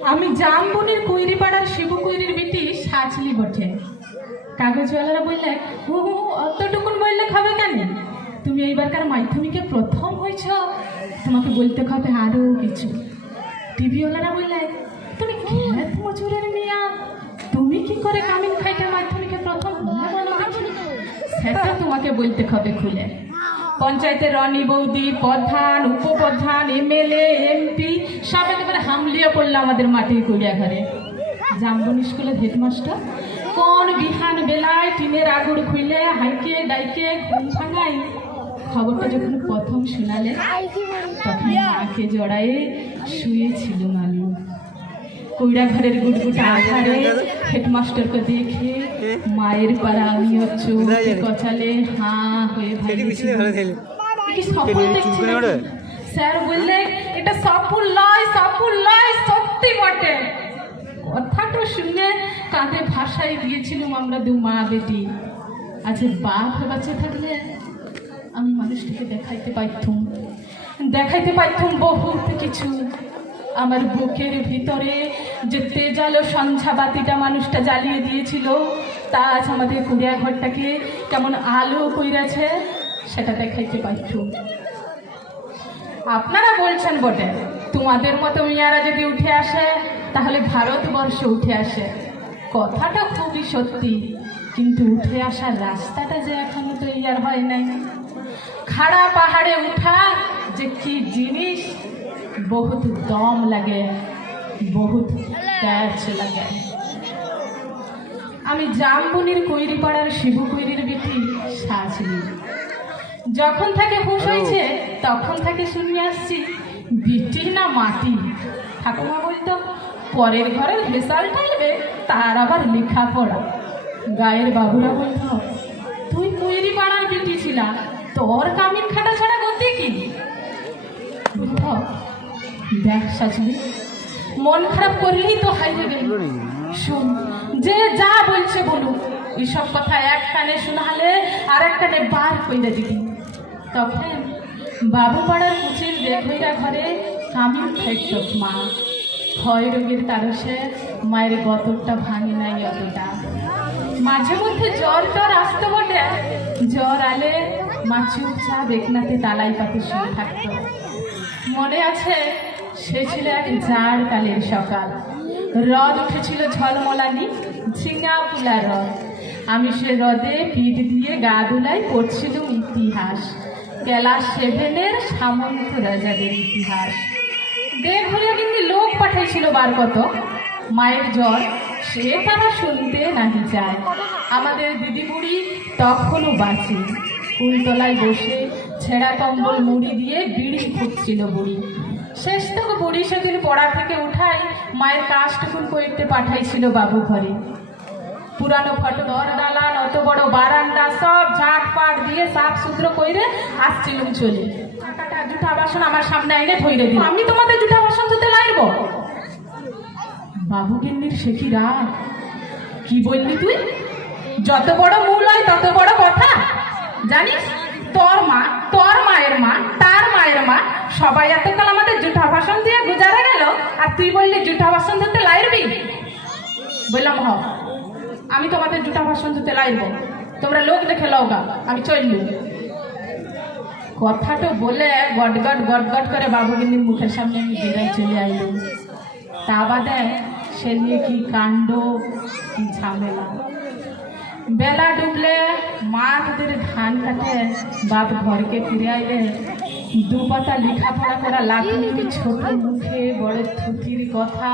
আমি জামবনির কুইরিপাড়ার শিবু কুইরির বেটি সাজলি বটে। কাগজওয়ালারা বললে হু হু অতটুকুন বললে খাবে কেন? তুমি এইবারকার মাধ্যমিকে প্রথম হয়েছ, তোমাকে বলতে হবে আরও কিছু। টিভিওয়ালারা বললে, তুমি মজুরের মিয়া? তুমি কি করে কামিন খাইতে মাধ্যমিকে প্রথম সেটা তোমাকে বলতে হবে খুলে। পঞ্চায়েতের রনি বৌদি, প্রধান, উপপ্রধান, এমএলএ সব একেবারে হামলিয়ে পড়ল আমাদের মাটির কুড়িয়া ঘরে জামবনি স্কুলের হেডমাস্টার কোন বিহান বেলায় টিনের আগুন খুইলে হাইকে ডাইকে ঘুম ভাঙাই খবরটা যখন প্রথম শোনালে তখন মাকে জড়ায়ে শুয়েছিল মানু কইরা ঘরের গুটগুটা আধারে হেডমাস্টারকে দেখে মায়ের পাড়া আমিও চোখ কচালে হাঁ হয়ে কি সফল দেখছি? স্যার বললে এটা সফল লয় সফল লয়, সত্যি বটে। কথাটা শুনে কাঁধে ভাষায় দিয়েছিলাম আমরা দু মা বেটি। আচ্ছা বাপ বাঁচে থাকলে আমি মানুষটাকে দেখাইতে পাইতুম। দেখাইতে পাইতুম বহুত কিছু। আমার বুকের ভিতরে যে তেজালো সন্ধ্যা বাতিটা মানুষটা জ্বালিয়ে দিয়েছিল, তা আজ আমাদের কুড়িয়া ঘরটাকে কেমন আলো কইরাছে, সেটা দেখাইতে পাইতুম। আপনারা বলছেন বটে, তোমাদের মতো মেয়ারা যদি উঠে আসে, তাহলে ভারতবর্ষ উঠে আসে। কথাটা খুবই সত্যি, কিন্তু উঠে আসার রাস্তাটা যে এখনও তৈয়ার হয় নাই। খাড়া পাহাড়ে উঠা যে কি জিনিস, বহুত দম লাগে, বহুত প্যাচ লাগে। আমি জামবনির কৈরিপাড়ার শিবু কৈরির বেটি সাজলি যখন থেকে হুঁশ হয়েছে তখন থেকে শুনে আসছি বিটি না মাটি? ঠাকুমা বলতো পরের ঘরের হেসাল টাইবে তার আবার লেখাপড়া। গায়ের বাবুরা বলতো তুই কুইরি পাড়ার বিটি ছিলা তোর কামিন খাটা ছাড়া গতি কি? দেখ সাজলি মন খারাপ করলেই তো হাইবে গেল শুন যে যা বলছে বলুক এইসব কথা এক কানে শোনালে আর এক কানে বার কইরা দিবি। তখন বাবু পাড়ার কুচির দেখইরা ঘরে কামিন খাইত মা। ক্ষয় রোগের তারসে মায়ের গতরটা ভাঙি নাই অতটা। মাঝে মধ্যে জ্বর টর আসতে বটে। জ্বর আলে মা চুপচাপ দেখনাতে তালাই পাতে শুয়ে থাকতো। মনে আছে সে ছিল এক জার কালের সকাল। রদ উঠেছিল ঝলমলানি, ঝিঙা পুলা রদ। আমি সে হ্রদে পিঠ দিয়ে গা দুলাই পড়ছিলুম ইতিহাস। ক্লাস সেভেনের সামন্ত রাজাদের ইতিহাস। হইয়া কিন্তু লোক পাঠাইছিল বার কত? মায়ের জ্বর, সে তারা শুনতে নাহি চায়। আমাদের দিদি বুড়ি তখনও বাঁচে ফুলতলায় বসে ছেঁড়া কম্বল মুড়ি দিয়ে বিড়ি ফুটছিল বুড়ি। শেষ তক বুড়ি সেদিন পড়া থেকে উঠাই মায়ের কাজটুকুন করতে পাঠাইছিল বাবু ঘরে। পুরানো ফটো দর দালান, অত বড় বারান্দা, সব ঝাট পাট দিয়ে সাফ সুতরো কইরে আসছিলুম চলে জুটা বাসন আমার সামনে এনে ধইরে দিল। আমি তোমাদের জুটা বাসন ধুতে লাইব? বাবু গিন্নির সে কি কি বললি তুই? যত বড় মূল হয় তত বড় কথা। জানিস? তোর মা, তোর মায়ের মা, তার মায়ের মা, সবাই এতকাল আমাদের জুঠা ভাষণ দিয়ে গুজারা গেল। আর তুই বললি জুঠা ভাষণ ধরতে লাইরবি? বললাম, হ। আমি তোমাদের জুটা ভাষণ দিতে লাইব। তোমরা লোক দেখে লওগা আমি চললু। কথাটা বলে গটগট গটগট করে বাবুগিনীর মুখের সামনে আমি বেড়াই চলে আইলুম। তা বাদে সে নিয়ে কি কাণ্ড, কি ঝামেলা। বেলা ডুবলে মা ধরে ধান কাটে, বাপ ঘরকে ফিরে আইলে দু পাতা লেখাপড়া করা লাঠি ছোট মুখে বড় থুতির কথা,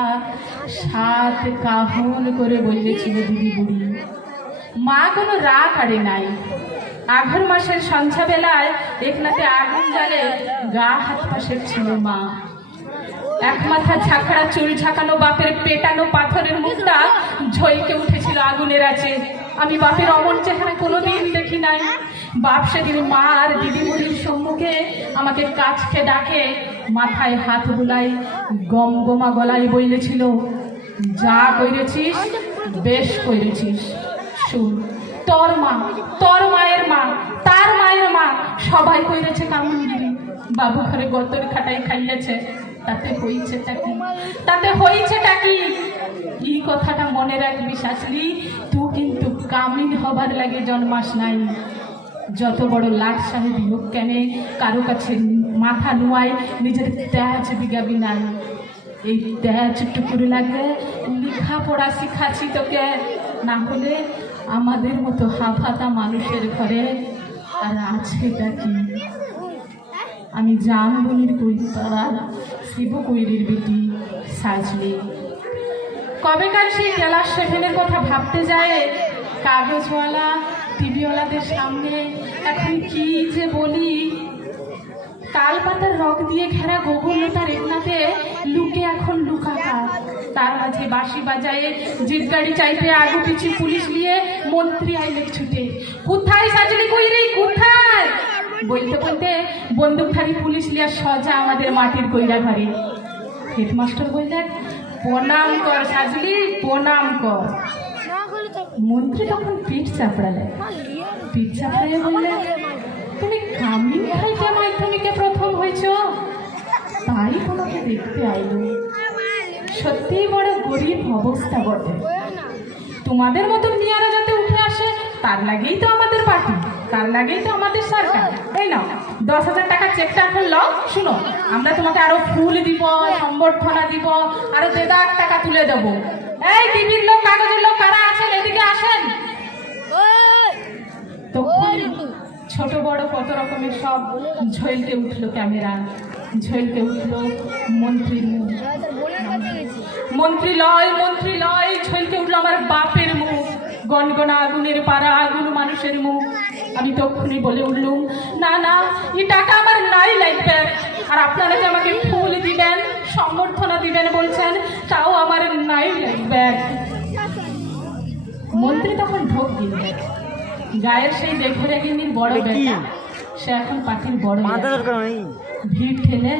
সাত কাহন করে বললেছিল দিদি বুড়ি। মা কোনো রাগ কাড়ে নাই। আঘর মাসের সন্ধ্যাবেলায় একনাতে আগুন জ্বালে গা হাত পাশের ছিল মা। এক মাথা ঝাঁকড়া, চুল ঝাঁকানো, বাপের পেটানো পাথরের মুখটা ঝলকে উঠেছিল আগুনের আছে আমি বাপের অমন চেহারা কোনোদিন দেখি নাই। বাপ সেদিন মা আর দিদিমণির সম্মুখে আমাকে কাছকে ডাকে, মাথায় হাত বুলাই গম গমা গলায় বইলেছিল, যা কইরেছিস, বেশ কইরেছিস, শুন। তোর মা, তোর মায়ের মা, তার মায়ের মা সবাই কইরেছে কামুনগিরি বাবু ঘরে গতর খাটাই খাইয়েছে, তাতে হয়েছেটা কি? তাতে হয়েছেটা কি? এই কথাটা মনে রাখবি, শাশুড়ি। তুই কিন্তু কামিন হবার লাগে জন্মাস নাই। যত বড় লাট সাহেব হোক কেন, কারও কাছে মাথা নুয়ায়, নিজের তেজ বিগাবি নাই এই তেজ টুকুর লাগে, লেখাপড়া শিখাচ্ছি তোকে। না হলে আমাদের মতো হাফাতা মানুষের ঘরে আর আছেটা কি? আমি জামবনির কৈতার শিব কৈরির বেটি সাজলি। কবেকার সেই টেলার সেভেনের কথা ভাবতে যায়, কাগজওয়ালা টিভিওয়ালাদের সামনে, এখন কি যে বলি? তাল পাতার রক দিয়ে ঘেরা গোবরলতার একনাতে লুকে এখন লুকাকা তার মাঝে বাঁশি বাজায়ে জিট গাড়ি চাইতে আগু পিছু পুলিশ নিয়ে মন্ত্রী আইলে ছুটে। কোথায় সাজলি কই রে কোথায়? বলতে বলতে বন্দুকধারী পুলিশ লিয়া সজা আমাদের মাটির কইরা ঘরে। হেডমাস্টার বললেন, প্রণাম কর সাজলি, প্রণাম কর। মন্ত্রী তখন পিঠ চাপড়ালেন পিঠ চাপড়াইয়ে বললেন তুমি কামিন খাইতে মাধ্যমিকে প্রথম হয়েছ তাই তোমাকে দেখতে আইলো। সত্যিই বড় গরিব অবস্থা বটে। তোমাদের মতো মিয়ারা যাতে উঠে আসে তার লাগেই তো আমাদের পার্টি তার লাগেই তো আমাদের সরকার। তাই না দশ হাজার টাকা চেকটা এখন লও শুনো আমরা তোমাকে আরও ফুল দিব সম্বর্ধনা দিব আরও দেদার টাকা তুলে দেবো। এই টিভির ছোট বড় কত রকমের সব ঝলকে উঠল ক্যামেরা, ঝলকে উঠল মন্ত্রীর মুখ মন্ত্রী লয় মন্ত্রী লয়, ঝলকে উঠল আমার বাপের মুখ গনগনা আগুনের পাড়া, আগুন মানুষের মুখ আমি তখনই বলে উঠলুম, না না, এই টাকা আমার নাই লাগবে। আর আপনারা যে আমাকে ফুল দিবেন সম্বর্ধনা দিবেন বলছেন, তাও আমার নাই লাগবে। মন্ত্রী তখন ঢোক দিল। গায়ের সেই দেখে গিন্নির বড় বেটা সে এখন পাখির বড় ভিড় ঠেলে